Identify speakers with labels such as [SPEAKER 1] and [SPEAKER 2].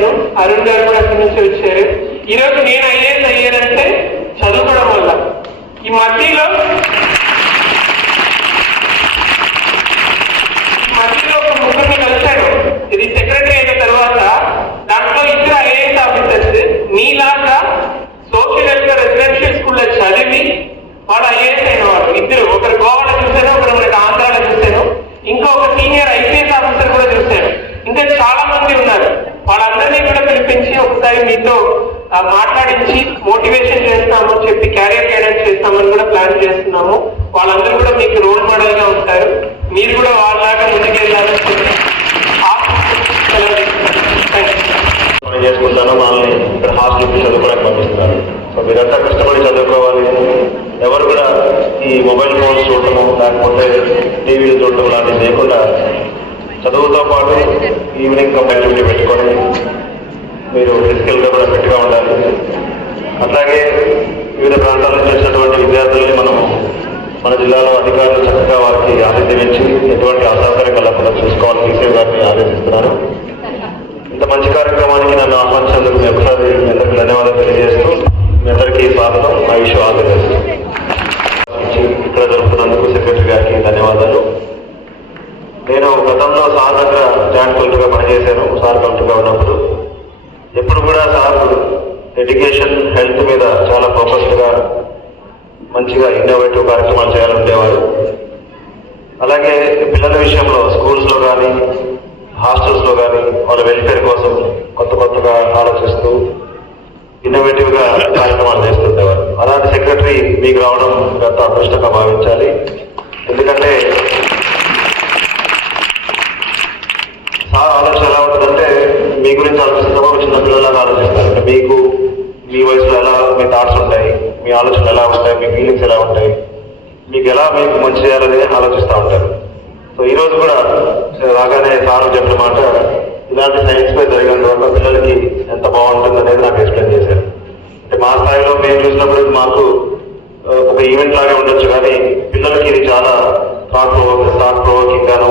[SPEAKER 1] వచ్చాను అరుణ్ గారు కూడా అక్కడి నుంచి వచ్చారు. ఈ రోజు నేను ఐఏఎస్ అయ్యానంటే చదువుకోవడం వల్ల. ఈ మధ్యలో ఈ మధ్యలో ఒక ముగ్గురిని కలిశాను. ఇది సెక్రటరీ అయిన తర్వాత దాంట్లో ఇద్దరు ఐఏఎస్ ఆఫీసర్స్ మీలాగా సోషల్ వెల్ఫేర్ రెసిడెన్షియల్ స్కూల్లో చదివి వాడు ఐఏఎస్ అయిన వాడు ఇద్దరు. ఒకరు గోవాలో చూశాను ఒకరు మనకి ఆంధ్రాలో చూశాను ఇంకా ఒక సీనియర్ ఐపీఎస్ ఆఫీసర్ కూడా చూశాను ఇంకా చాలా మంది ఉన్నారు వాళ్ళందరినీ కూడా పిలిపించి మీతో మాట్లాడించి మోటివేషన్ చేస్తాము చెప్పి క్యారియర్ గైడెన్స్ చేస్తామని కూడా ప్లాన్ చేస్తున్నాము. వాళ్ళందరూ కూడా మీకు రోల్ మోడల్గా ఉంటారు. మీరు కూడా వాళ్ళలాగా ముందుకెళ్ళాలని
[SPEAKER 2] చేసుకుంటాను వాళ్ళని ఇక్కడ హాస్టల్కి చదువుకోవడానికి పంపిస్తున్నారు సో మీరంతా కష్టపడి చదువుకోవాలి. ఎవరు కూడా ఈ మొబైల్ ఫోన్స్ చూడటము లేకపోతే టీవీలు చూడటం లాంటివి లేకుండా చదువుతో పాటు ఈవినింగ్ కంపెనీ పెట్టుకొని మీరు ఫిజికల్గా కూడా ఫిట్గా ఉండాలి. అట్లాగే వివిధ ప్రాంతాల నుంచి వచ్చినటువంటి విద్యార్థుల్ని మనము మన జిల్లాలో అధికారులు చక్కగా వారికి ఆతిథ్యం ఇచ్చి ఎటువంటి అసౌకర్యం కలగకుండా చూసుకోవాలని కేసీఆర్ గారిని ఆదేశిస్తున్నాను. ఇంత మంచి కార్యక్రమానికి నన్ను ఆహ్వానించినందుకు మీ ఒకసారి మీ అందరికీ ధన్యవాదాలు తెలియజేస్తూ మీ అందరికీ స్వాగతం. ఆయుష్ ఆదరణ ఇక్కడ జరుపుతున్నందుకు సెక్రటరీ గారికి ధన్యవాదాలు. నేను గతంలో సార్ దగ్గర జాయింట్ కలెక్టర్గా పనిచేశాను. సార్ కలెక్టర్గా ఉన్నప్పుడు ఎప్పుడు కూడా సార్ ఎడ్యుకేషన్ హెల్త్ మీద చాలా ఫోకస్డ్గా మంచిగా ఇన్నోవేటివ్ కార్యక్రమాలు చేయాలని ఉండేవారు అలాగే పిల్లల విషయంలో స్కూల్స్లో కానీ హాస్టల్స్లో కానీ వాళ్ళ వెల్ఫేర్ కోసం కొత్త కొత్తగా ఆలోచిస్తూ ఇన్నోవేటివ్గా కార్యక్రమాలు చేస్తుండేవారు. అలాంటి సెక్రటరీ మీకు రావడం గత అదృష్టంగా భావించాలి. ఎందుకంటే సార్ ఆలోచన మీ గురించి ఆలోచిస్తామో? చిన్న పిల్లలాగా ఆలోచిస్తారు? అంటే మీకు మీ వయసులో ఎలా మీ థాట్స్ ఉంటాయి? మీ ఆలోచనలు ఎలా ఉంటాయి? మీ ఫీలింగ్స్ ఎలా ఉంటాయి? మీకు ఎలా మీకు మంచి చేయాలని ఆలోచిస్తూ ఉంటారు. సో ఈరోజు కూడా రాగానే సార్ చెప్పిన మాట ఇలాంటి సైన్స్ పై జరిగిన వల్ల పిల్లలకి ఎంత బాగుంటుంది అనేది నాకు ఎక్స్ప్లెయిన్ చేశారు. అంటే మా స్థాయిలో మేము చూసినప్పుడు మాకు ఒక ఈవెంట్ లాగే ఉండొచ్చు కానీ పిల్లలకి ఇది చాలా థాట్ ప్రో థాట్ ప్రొవోకింగ్ గాను